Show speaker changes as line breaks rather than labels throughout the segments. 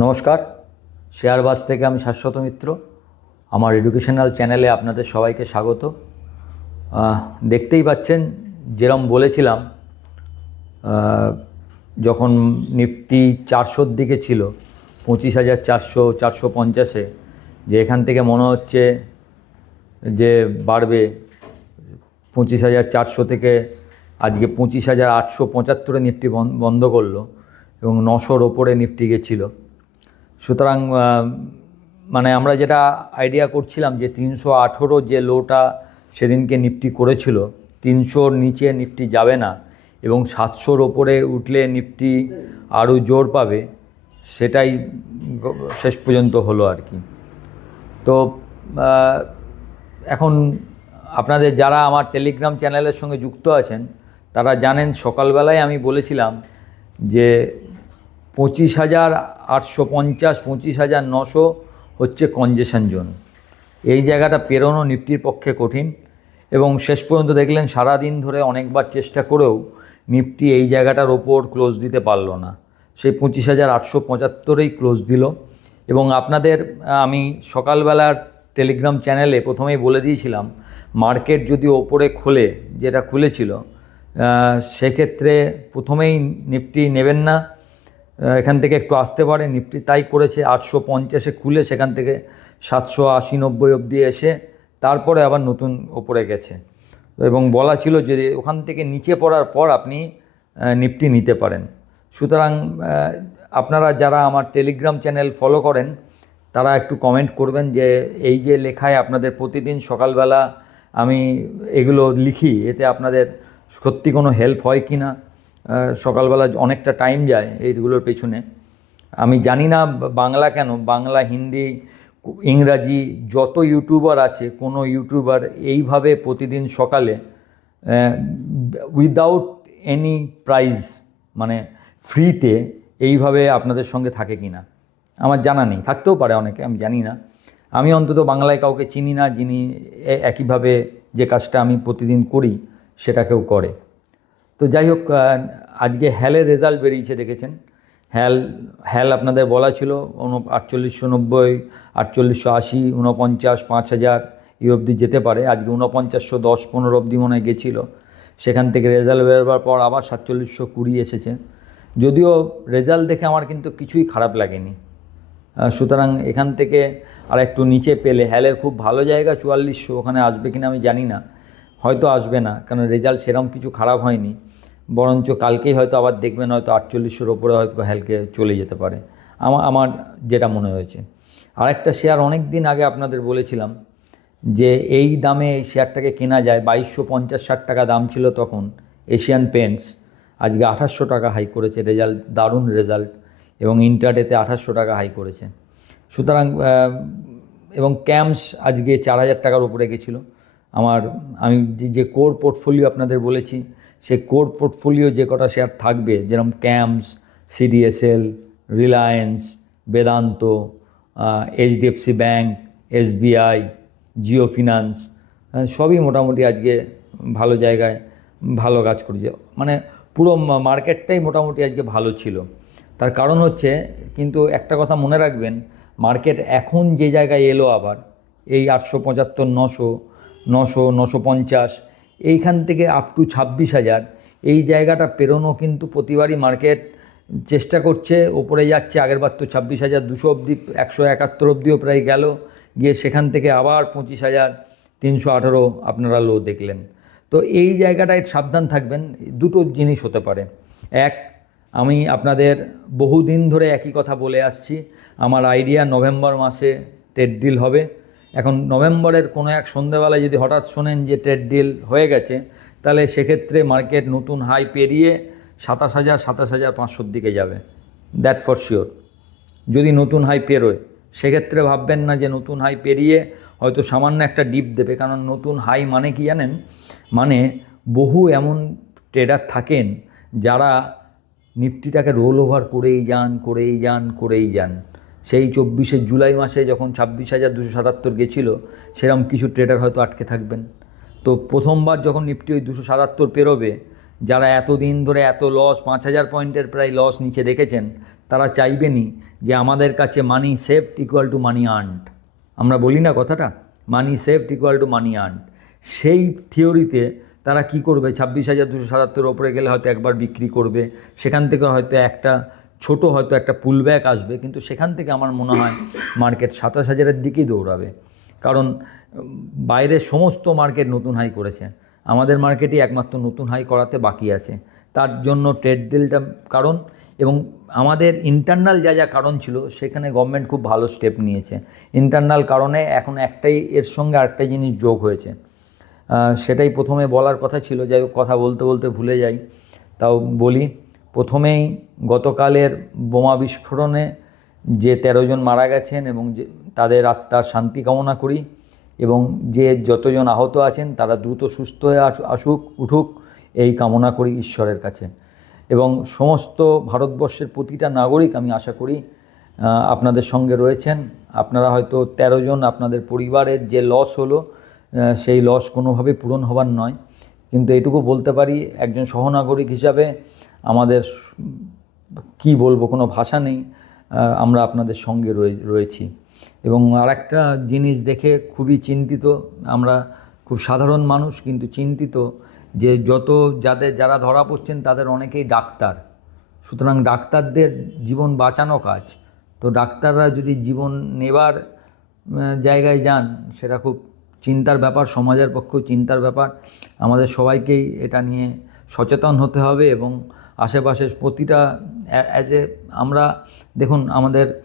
নমস্কার। শেয়ারবাজ থেকে আমি শাশ্বত মিত্র। আমার এডুকেশনাল চ্যানেলে আপনাদের সবাইকে স্বাগত। দেখতেই পাচ্ছেন, যেরম বলেছিলাম যখন নিফটি চারশোর দিকে ছিল, পঁচিশ হাজার চারশো চারশো পঞ্চাশে, যে এখান থেকে মনে হচ্ছে যে বাড়বে, পঁচিশ হাজার চারশো থেকে আজকে পঁচিশ হাজার আটশো পঁচাত্তরে নিফটি বন- বন্ধ করল এবং নশোর ওপরে নিফটি গেছিল। সুতরাং মানে আমরা যেটা আইডিয়া করছিলাম যে তিনশো আঠেরো যে লোটা সেদিনকে নিফটি করেছিল, তিনশোর নিচে নিফটি যাবে না এবং সাতশোর ওপরে উঠলে নিফটি আরও জোর পাবে, সেটাই শেষ পর্যন্ত হলো আর কি। তো এখন আপনাদের যারা আমার টেলিগ্রাম চ্যানেলের সঙ্গে যুক্ত আছেন, তারা জানেন সকালবেলায় আমি বলেছিলাম যে পঁচিশ হাজার আটশো পঞ্চাশ, পঁচিশ হাজার নশো হচ্ছে কনজেশন জোন এই জায়গাটা পেরোনো নিফটির পক্ষে কঠিন এবং শেষ পর্যন্ত দেখলেন সারাদিন ধরে অনেকবার চেষ্টা করেও নিফটি এই জায়গাটার ওপর ক্লোজ দিতে পারল না। সেই পঁচিশ হাজার আটশো পঁচাত্তরেই ক্লোজ দিল এবং আপনাদের, আমি সকালবেলার টেলিগ্রাম চ্যানেলে প্রথমেই বলে দিয়েছিলাম, মার্কেট যদি ওপরে খোলে, যেটা খুলেছিল সেক্ষেত্রে প্রথমেই নিফটি নেবেন না। এখান থেকে একটু আসতে পারে নিফটি তাই করেছে, আটশো পঞ্চাশে খুলে সেখান থেকে সাতশো আশি নব্বই অবধি এসে তারপরে আবার নতুন ওপরে গেছে। এবং বলা ছিল যে ওখান থেকে নিচে পড়ার পর আপনি নিফটি নিতে পারেন। সুতরাং আপনারা যারা আমার টেলিগ্রাম চ্যানেল ফলো করেন, তারা একটু কমেন্ট করবেন যে এই যে লেখায় আপনাদের প্রতিদিন সকালবেলা আমি এগুলো লিখি, এতে আপনাদের সত্যি কোনো হেল্প হয় কি না সকালবেলা অনেকটা টাইম যায় এইগুলোর পেছনে। আমি জানি না বাংলা কেন? বাংলা, হিন্দি, ইংরাজি যত ইউটিউবার আছে, কোনো ইউটিউবার এইভাবে প্রতিদিন সকালে উইদাউট এনি প্রাইজ মানে ফ্রিতে এইভাবে আপনাদের সঙ্গে থাকে কি না আমার জানা নেই, থাকতেও পারে অনেকে, আমি জানি না। আমি অন্তত বাংলায় কাউকে চিনি না যিনি একইভাবে যে কাজটা আমি প্রতিদিন করি, সেটা কেউ করে। তো যাই হোক আজকে হ্যালের রেজাল্ট বেরিয়েছে, দেখেছেন? হ্যাল হ্যাল আপনাদের বলা ছিল আটচল্লিশশো নব্বই, আটচল্লিশশো আশি, উনপঞ্চাশ, পাঁচ হাজার এই অবধি যেতে পারে। আজকে উনপঞ্চাশশো দশ, পনেরো অবধি মনে হয় গেছিল। সেখান থেকে রেজাল্ট বেরোবার পর আবার সাতচল্লিশশো কুড়ি এসেছে। যদিও রেজাল্ট দেখে আমার কিন্তু কিছুই খারাপ লাগেনি। সুতরাং এখান থেকে আর একটু নিচে পেলে, হ্যালের খুব ভালো জায়গা চুয়াল্লিশশো, ওখানে আসবে কিনা আমি জানি না। হয়তো আসবে না, কারণ রেজাল্ট সেরকম কিছু খারাপ হয়নি। বরঞ্চ কালকেই হয়তো আবার দেখবেন হয়তো আটচল্লিশশোর ওপরে হয়তো হ্যালকে চলে যেতে পারে। আমার আমার যেটা মনে হয়েছে। আরেকটা শেয়ার অনেক দিন আগে আপনাদের বলেছিলাম যে এই দামে এই শেয়ারটাকে কেনা যায়। বাইশশো পঞ্চাশ ষাট টাকা দাম ছিল তখন এশিয়ান পেন্টস। আজকে আঠাশশো টাকা হাই করেছে। রেজাল্ট, দারুণ রেজাল্ট এবং ইন্টারডেতে আঠাশশো টাকা হাই করেছে। সুতরাং এবং ক্যাম্পস আজকে চার হাজার টাকার উপরে গেছিল। আমার, আমি যে কোর পোর্টফোলিও আপনাদের বলেছি সেই কোর পোর্টফোলিও যে কটা শেয়ার থাকবে যেরকম CAMS CDSL Reliance Vedanta HDFC bank SBI Jio finance হ্যাঁ, সবই মোটামুটি আজকে ভালো জায়গায় ভালো কাজ করেছে। মানে পুরো মার্কেটটাই মোটামুটি আজকে ভালো ছিল। তার কারণ হচ্ছে কিন্তু একটা কথা মনে রাখবেন মার্কেট এখন যে জায়গায় এলো আবার এই আটশো পঁচাত্তর নশো নশো নশো পঞ্চাশ এইখান থেকে আপ টু ছাব্বিশ হাজার। এই জায়গাটা পেরোনো কিন্তু প্রতিবারই মার্কেট চেষ্টা করছে। ওপরে যাচ্ছে, আগেরবার তো ছাব্বিশ হাজার দুশো অবধি, একশো একাত্তর অবধিও প্রায় গেল। গিয়ে সেখান থেকে আবার পঁচিশ হাজার তিনশো আঠারো আপনারা লো দেখলেন। তো এই জায়গাটায় সাবধান থাকবেন, দুটো জিনিস হতে পারে। এক, আমি আপনাদের বহুদিন ধরে একই কথা বলে আসছি, আমার আইডিয়া নভেম্বর মাসে টেট ডিল হবে। এখন নভেম্বরের কোনো এক সন্ধ্যেবেলায় যদি হঠাৎ শোনেন যে টেট ডিল হয়ে গেছে, তাহলে সেক্ষেত্রে মার্কেট নতুন হাই পেরিয়ে সাতাশ হাজার সাতাশ হাজার পাঁচশোর দিকে যাবে। দ্যাট ফর শিওর যদি নতুন হাই পেরোয়, সেক্ষেত্রে ভাববেন না যে নতুন হাই পেরিয়ে হয়তো সামান্য একটা ডিপ দেবে, কারণ নতুন হাই মানে কি জানেন? মানে বহু এমন ট্রেডার থাকেন যারা নিফটিটাকে রোল ওভার করেই যান করেই যান করেই যান। সেই চব্বিশে জুলাই মাসে যখন ছাব্বিশ হাজার দুশো সাতাত্তর গেছিল সেরকম কিছু ট্রেডার হয়তো আটকে থাকবেন। তো প্রথমবার যখন নিফটি ওই দুশো সাতাত্তর পেরোবে, যারা এতদিন ধরে এত লস পাঁচ হাজার পয়েন্টের প্রায় লস নিচে দেখেছেন, তারা চাইবেনই যে আমাদের কাছে money saved equal to money earned আমরা বলি না কথাটা money saved equal to money earned সেই থিওরিতে তারা কি করবে, ছাব্বিশ হাজার দুশো সাতাত্তর ওপরে গেলে হয়তো একবার বিক্রি করবে, সেখান থেকে হয়তো একটা ছোট হয়তো একটা পুলব্যাক আসবে কিন্তু সেখান থেকে আমার মনে হয় মার্কেট সাতাশ হাজারের দিকেই দৌড়াবে। কারণ উম, বাইরের সমস্ত মার্কেট নতুন হাই করেছে। আমাদের মার্কেটই একমাত্র নতুন হাই করাতে বাকি আছে। তার জন্য ট্রেড ডিলটা কারণ এবং আমাদের ইন্টারনাল যা যা কারণ ছিল সেখানে গভর্নমেন্ট খুব ভালো স্টেপ নিয়েছে। ইন্টারনাল কারণে এখন একটাই এর সঙ্গে আরেকটা জিনিস যোগ হয়েছে। সেটাই প্রথমে বলার কথা ছিল যাই কথা বলতে বলতে ভুলে যাই। তাও বলি প্রথমেই গতকালের বোমা বিস্ফোরণে যে তেরো জন মারা গেছেন এবং যে তাদের আত্মার শান্তি কামনা করি এবং যে যতজন আহত আছেন তারা দ্রুত সুস্থ হয়ে আসু- আসুক, উঠুক, এই কামনা করি ঈশ্বরের কাছে। এবং সমস্ত ভারতবর্ষের প্রতিটা নাগরিক আমি আশা করি আপনাদের সঙ্গে রয়েছেন। আপনারা হয়তো তেরো জন আপনাদের পরিবারের যে লস হলো সেই লস কোনোভাবে পূরণ হবার নয়। কিন্তু এটুকু বলতে পারি, একজন সহনাগরিক হিসাবে আমাদের কি বলব, কোনো ভাষা নেই আমরা আপনাদের সঙ্গে রয়ে, রয়েছি। এবং আরেকটা জিনিস দেখে খুবই চিন্তিত, আমরা খুব সাধারণ মানুষ কিন্তু চিন্তিত যে যত যাদের, যারা ধরা পড়ছেন তাদের অনেকেই ডাক্তার। সুতরাং ডাক্তারদের জীবন বাঁচানো কাজ। তো ডাক্তাররা যদি জীবন নেবার জায়গায় যান, সেটা খুব চিন্তার ব্যাপার, সমাজের পক্ষেও চিন্তার ব্যাপার। আমাদের সবাইকেই এটা নিয়ে সচেতন হতে হবে এবং আশেপাশের প্রতিটা অ্যাজ এ আমরা, দেখুন, আমাদের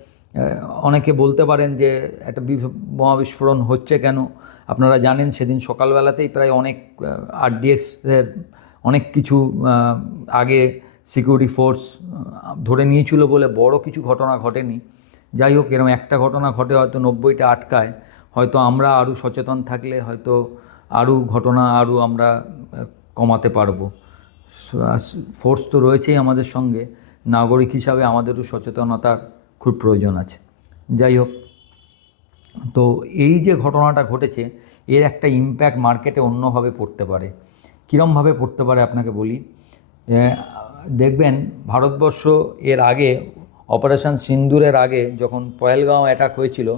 অনেকে বলতে পারেন যে একটা বিভ- বোমা বিস্ফোরণ হচ্ছে কেন? আপনারা জানেন, সেদিন সকালবেলাতেই প্রায় অনেক আরডিএক্সের অনেক কিছু আগে সিকিউরিটি ফোর্স ধরে নিয়েছিল বলে বড় কিছু ঘটনা ঘটেনি। যাই হোক এরকম একটা ঘটনা ঘটে হয়তো নব্বইটা আটকায়। হয়তো আমরা আরও সচেতন থাকলে হয়তো আরও ঘটনা আরও আমরা কমাতে পারব। ফোর্স তো রয়েছেই আমাদের সঙ্গে। নাগরিক হিসাবে আমাদেরও সচেতনতার খুব প্রয়োজন আছে। যাই হোক, তো এই যে ঘটনাটা ঘটেছে, এর একটা ইম্প্যাক্ট মার্কেটে অন্যভাবে পড়তে পারে। কীরমভাবে পড়তে পারে আপনাকে বলি? দেখবেন ভারতবর্ষ এর আগে অপারেশন সিন্দুরের আগে যখন পয়েলগাঁও অ্যাটাক হয়েছিল,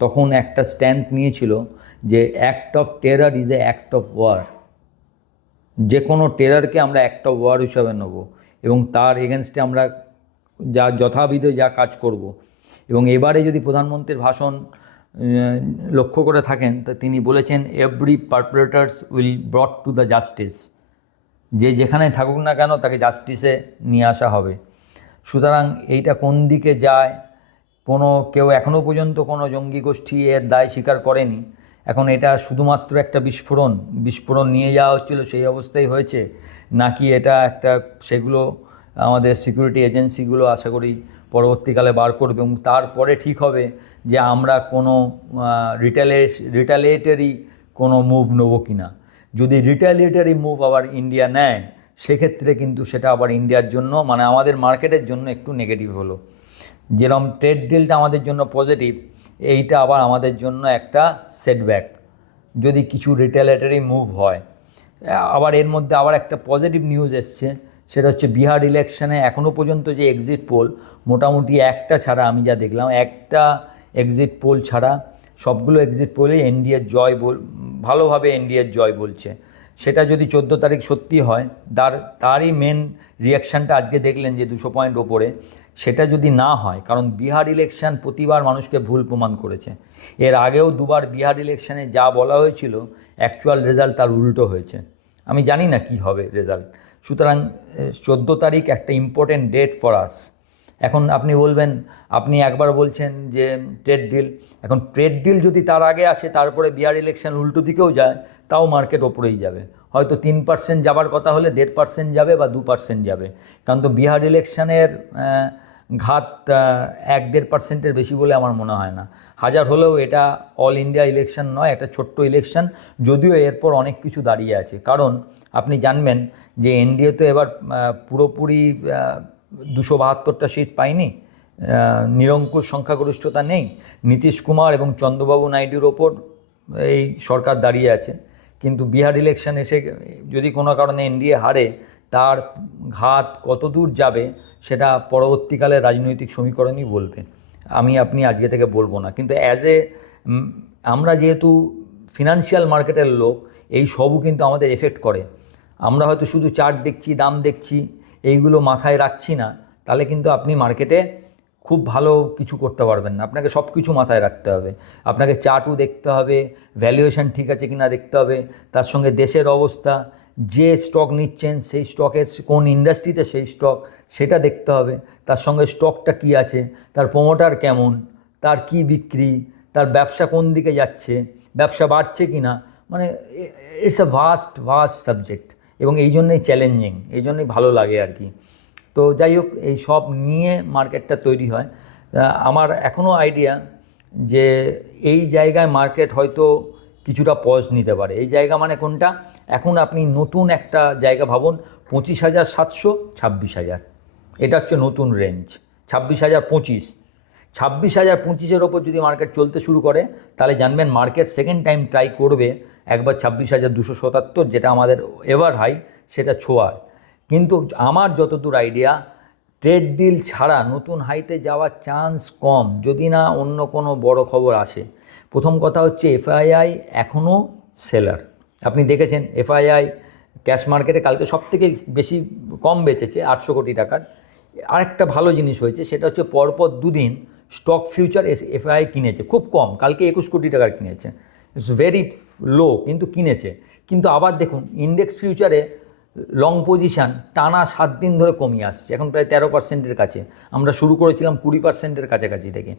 তখন একটা স্ট্যান্ড নিয়েছিল যে act of terror is a act of war যে কোনো টেরারকে আমরা একটা ওয়ার হিসাবে নেব এবং তার এগেনস্টে আমরা যা যথাবিধ যা কাজ করব। এবং এবারে যদি প্রধানমন্ত্রীর ভাষণ লক্ষ্য করে থাকেন, তা তিনি বলেছেন every perpetrators will brought to the justice যে যেখানে থাকুক না কেন তাকে জাস্টিসে নিয়ে আসা হবে। সুতরাং এইটা কোন দিকে যায়? কোনো, কেউ এখনও পর্যন্ত কোনো জঙ্গি গোষ্ঠী এর দায় স্বীকার করেনি। এখন এটা শুধুমাত্র একটা বিস্ফোরণ বিস্ফোরণ নিয়ে যাওয়া হচ্ছিল, সেই অবস্থায় হয়েছে। নাকি এটা একটা সেগুলো, আমাদের সিকিউরিটি এজেন্সিগুলো আশা করি পরবর্তীকালে বার করবে এবং তারপরে ঠিক হবে যে আমরা কোনো রিটালে রিটালিয়েটারি কোনো মুভ নেব কি না যদি রিটালিয়েটারি মুভ আবার ইন্ডিয়া নেয়, সেক্ষেত্রে কিন্তু সেটা আবার ইন্ডিয়ার জন্য মানে আমাদের মার্কেটের জন্য একটু নেগেটিভ হলো। যেরকম ট্রেড ডিলটা আমাদের জন্য পজিটিভ এইটা আবার আমাদের জন্য একটা সেটব্যাক যদি কিছু রিটেলেটারি মুভ হয়, আবার এর মধ্যে আবার একটা পজিটিভ নিউজ এসছে, সেটা হচ্ছে বিহার ইলেকশনে এখনও পর্যন্ত যে এক্সিট পোল মোটামুটি একটা ছাড়া আমি যা দেখলাম, একটা এক্সিট পোল ছাড়া সবগুলো এক্সিট পোলে এনডিএর জয় বল, ভালোভাবে এনডিএর জয় বলছে। সেটা যদি চোদ্দ তারিখ সত্যি হয়, তার, তারই মেন রিয়াকশানটা আজকে দেখলেন যে দুশো পয়েন্ট ওপরে। সেটা যদি না হয়, কারণ বিহার ইলেকশন প্রতিবার মানুষকে ভুল প্রমাণ করেছে। এর আগেও দুবার বিহার ইলেকশনে যা বলা হয়েছিল অ্যাকচুয়াল রেজাল্ট তার উল্টো হয়েছে। আমি জানি না কি হবে রেজাল্ট সুতরাং চোদ্দ তারিখ একটা ইম্পর্টেন্ট ডেট ফর আস এখন আপনি বলবেন, আপনি একবার বলছেন যে ট্রেড ডিল এখন ট্রেড ডিল যদি তার আগে আসে, তারপরে বিহার ইলেকশন উল্টো দিকেও যায়, তাও মার্কেট ওপরেই যাবে। হয়তো তিন পার্সেন্ট যাবার কথা হলে দেড় পার্সেন্ট যাবে বা দু পার্সেন্ট যাবে। কারণ তো বিহার ইলেকশনের ঘাত এক দেড় পার্সেন্টের বেশি বলে আমার মনে হয় না। হাজার হলেও এটা অল ইন্ডিয়া ইলেকশন নয়, একটা ছোট্ট ইলেকশন যদিও এরপর অনেক কিছু দাঁড়িয়ে আছে। কারণ আপনি জানবেন যে এনডিএ তো এবার পুরোপুরি দুশো বাহাত্তরটা সিট পায়নি। নিরঙ্কুশ সংখ্যাগরিষ্ঠতা নেই। নীতিশ কুমার এবং চন্দ্রবাবু নাইডুর ওপর এই সরকার দাঁড়িয়ে আছে। কিন্তু বিহার ইলেকশন এসে যদি কোনো কারণে এনডিএ হারে, তার ঘাত কত দূর যাবে সেটা পরবর্তীকালে রাজনৈতিক সমীকরণই বলবে। আমি, আপনি আজকে থেকে বলব না। কিন্তু অ্যাজ এ আমরা যেহেতু ফিনান্সিয়াল মার্কেটের লোক, এই সবও কিন্তু আমাদের এফেক্ট করে। আমরা হয়তো শুধু চার্ট দেখছি, দাম দেখছি, এইগুলো মাথায় রাখছি না। তাহলে কিন্তু আপনি মার্কেটে খুব ভালো কিছু করতে পারবেন না। আপনাকে সব কিছু মাথায় রাখতে হবে। আপনাকে চার্টও দেখতে হবে ভ্যালুয়েশন ঠিক আছে কি না দেখতে হবে। তার সঙ্গে দেশের অবস্থা যে স্টক নিচ্ছেন, সেই স্টকের কোন ইন্ডাস্ট্রিতে সেই স্টক সেটা দেখতে হবে। তার সঙ্গে স্টকটা কি আছে, তার প্রমোটার কেমন, তার কি বিক্রি, তার ব্যবসা কোন দিকে যাচ্ছে, ব্যবসা বাড়ছে কি না? মানে it's a vast vast subject এবং এই জন্যই চ্যালেঞ্জিং এই জন্যই ভালো লাগে আর কি। তো যাই হোক, এই সব নিয়ে মার্কেটটা তৈরি হয়। আমার এখনও আইডিয়া যে এই জায়গায় মার্কেট হয়তো কিছুটা পজ নিতে পারে। এই জায়গা মানে কোনটা? এখন আপনি নতুন একটা জায়গা ভাবুন, পঁচিশ হাজার সাতশো, ছাব্বিশ হাজার। এটা হচ্ছে নতুন রেঞ্জ ছাব্বিশ হাজার পঁচিশ। ছাব্বিশ হাজার পঁচিশের ওপর যদি মার্কেট চলতে শুরু করে, তাহলে জানবেন মার্কেট সেকেন্ড টাইম ট্রাই করবে একবার ছাব্বিশ হাজার দুশো সতাত্তর, যেটা আমাদের এভার হাই সেটা ছোঁয়ার। কিন্তু আমার যতদূর আইডিয়া ট্রেড ডিল ছাড়া নতুন হাইতে যাওয়ার চান্স কম। যদি না অন্য কোনো বড় খবর আসে। প্রথম কথা হচ্ছে এফআইআই এখনও সেলার। আপনি দেখেছেন এফআইআই ক্যাশ মার্কেটে কালকে সব থেকে বেশি কম বেচেছে, আটশো কোটি টাকার। আরেকটা ভালো জিনিস হয়েছে, সেটা হচ্ছে পরপর দুদিন স্টক ফিউচার এস এফআই কিনেছে, খুব কম, কালকে একুশ কোটি টাকার কিনেছে। ইটস ভেরি লো, কিন্তু কিনেছে। কিন্তু আবার দেখুন, ইন্ডেক্স ফিউচারে লং পজিশান টানা সাত দিন ধরে কমিয়ে আসছে, এখন প্রায় তেরো পার্সেন্টের কাছে। আমরা শুরু করেছিলাম কুড়ি পার্সেন্টের কাছাকাছি থেকে।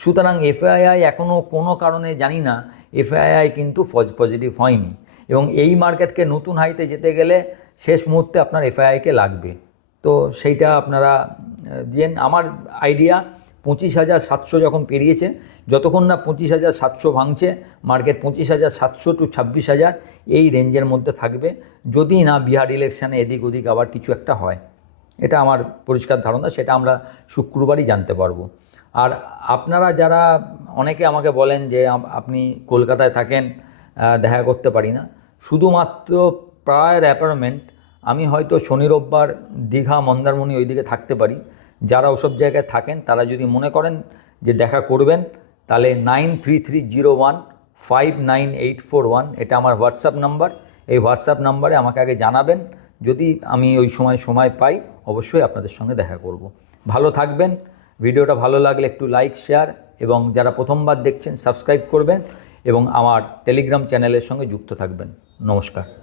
সুতরাং এফআইআই এখনও কোনো কারণে জানি না, এফআইআই কিন্তু ফজ পজিটিভ হয়নি। এবং এই মার্কেটকে নতুন হাইতে যেতে গেলে শেষ মুহূর্তে আপনার এফআইআইকে লাগবে। তো সেইটা আপনারা দিয়েন। আমার আইডিয়া পঁচিশ হাজার সাতশো যখন পেরিয়েছে, যতক্ষণ না পঁচিশ হাজার সাতশো ভাঙছে, মার্কেট পঁচিশ হাজার সাতশো টু ছাব্বিশ হাজার এই রেঞ্জের মধ্যে থাকবে। যদি না বিহার ইলেকশানে এদিক ওদিক আবার কিছু একটা হয়, এটা আমার পরিষ্কার ধারণা, সেটা আমরা শুক্রবারই জানতে পারব। আর আপনারা যারা, অনেকে আমাকে বলেন যে আপনি কলকাতায় থাকেন দেখা করতে পারি না। শুধুমাত্র প্রায়ের অ্যাপার্টমেন্ট, আমি হয়তো শনি রোববার দীঘা, মন্দারমণি ওইদিকে থাকতে পারি। যারা ওসব জায়গায় থাকেন, তারা যদি মনে করেন যে দেখা করবেন, তাহলে nine three three zero one five nine eight four one, এটা আমার হোয়াটসঅ্যাপ নাম্বার। এই হোয়াটসঅ্যাপ নাম্বারে আমাকে আগে জানাবেন। যদি আমি ওই সময় সময় পাই, অবশ্যই আপনাদের সঙ্গে দেখা করব। ভালো থাকবেন। ভিডিওটা ভালো লাগলে একটু লাইক শেয়ার এবং যারা প্রথমবার দেখছেন সাবস্ক্রাইব করবেন এবং আমার টেলিগ্রাম চ্যানেলের সঙ্গে যুক্ত থাকবেন। নমস্কার।